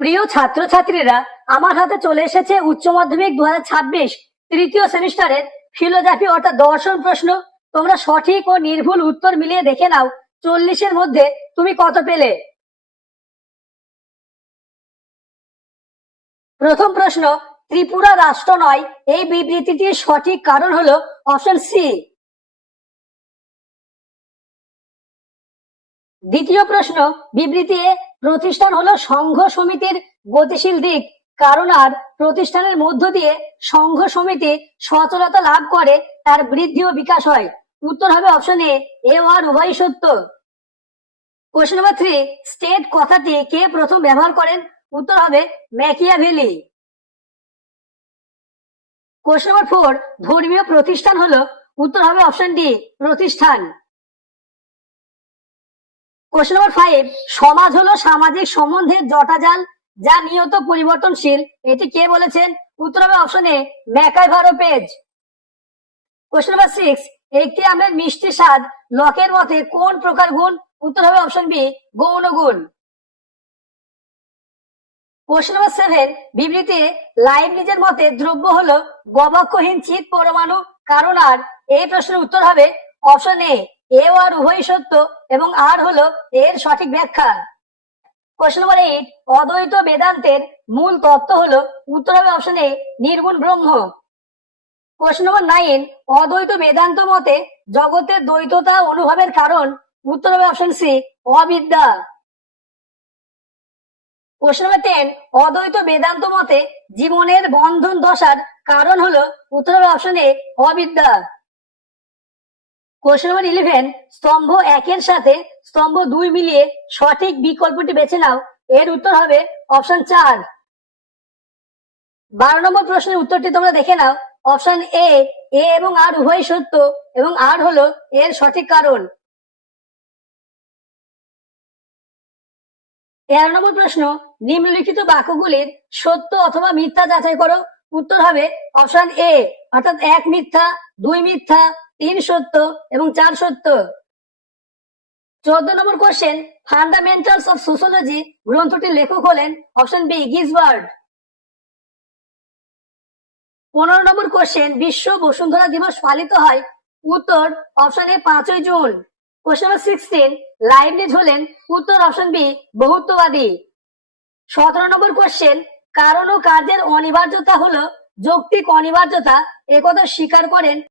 প্রিয় ছাত্রছাত্রীরা, আমার হাতে চলে এসেছে উচ্চ মাধ্যমিক 2026 তৃতীয় সেমিস্টারের ফিলোজফি অর্থাৎ দর্শন প্রশ্ন। তোমরা সঠিক ও নির্ভুল উত্তর মিলিয়ে দেখে নাও 40-এর মধ্যে তুমি কত পেলে। প্রথম প্রশ্ন, ত্রিপুরা রাষ্ট্র নয় এই বিবৃতিটির সঠিক কারণ হলো অপশন সি। দ্বিতীয় প্রশ্ন, বিবৃতি এ প্রতিষ্ঠান হলো সংঘ সমিতির গতিশীল দিক, কারণ আর প্রতিষ্ঠানের মধ্য দিয়ে সংঘ সমিতি সচলতা লাভ করে, তার বৃদ্ধি ও বিকাশ হয়। উত্তর হবে অপশন এ ও আর উভয়ই সত্য। কোশ্চেন নাম্বার 3, স্টেট কথাটি কে প্রথম ব্যবহার করেন? উত্তর হবে ম্যাকিয়াভেলি। কোশ্চেন নাম্বার 4, ধর্মীয় প্রতিষ্ঠান হলো? উত্তর হবে অপশন ডি প্রতিষ্ঠান। কোশ্চেন নাম্বার 5, সমাজ হলো সামাজিক সম্বন্ধের জটাজাল যা নিয়ত পরিবর্তনশীল, এটি কে বলেছেন? উত্তর হবে option A Mackay ভারোপেজ। Question number 6, একটি আমের মিষ্টি স্বাদ লকের মতে কোন প্রকার গুণ? উত্তর হবে অপশন বি গৌণ গুণ। কোশ্চেন নাম্বার 7, বিবৃতি লাইবনিজের মতে দ্রব্য হলো গবাক্ষহীন চিৎ পরমাণু, কারণ আর? এই প্রশ্নের উত্তর হবে অপশন এ ও আর উভয়ই সত্য এবং আর হলো এর সঠিক ব্যাখ্যা। কোশ্চেন নাম্বার 8, অদ্বৈত বেদান্তের মূল তত্ত্ব হলো? উত্তর হবে option A নির্গুণ Brahma. Question number 9, অদ্বৈত বেদান্ত মতে জগতের দ্বৈততা অনুভবের কারণ? উত্তর হবে অপশন সি অবিদ্যা। কোশ্চেন নাম্বার 10, অদ্বৈত বেদান্ত মতে জীবনের বন্ধন দশার কারণ হলো? উত্তর হবে অপশন এ অবিদ্যা। কোশ্চেন নাম্বার 11, স্তম্ভ 1-এর সাথে স্তম্ভ 2 মিলিয়ে সঠিক বিকল্পটি বেছে নাও। এর উত্তর হবে অপশন 4। 12 নম্বর প্রশ্নের উত্তরটি তোমরা দেখে নাও। অপশন এ এবং আর উভয়ই সত্য এবং আর হলো এর সঠিক কারণ। 13 নম্বর প্রশ্ন, নিম্নলিখিত বাক্যগুলির সত্য অথবা মিথ্যা যাচাই করো। উত্তর হবে অপশন এ অর্থাৎ 1 মিথ্যা, 2 মিথ্যা, 3 সত্য এবং 4 সত্য। 14 number question, fundamentals of sociology গ্রন্থটির লেখক হলেন? Option B Gisbert. 15 number question, বিশ্ব বসুন্ধরা দিবস পালিত হয়? উত্তর অপশন এ 5ই জুন। কোশ্চেন নাম্বার 16, লাইবনিজ হলেন? উত্তর অপশন বি বহুত্ববাদী। 17 নম্বর কোশ্চেন, কারণ ও কার্যের অনিবার্যতা হলো যৌক্তিক অনিবার্যতা, একথা স্বীকার করেন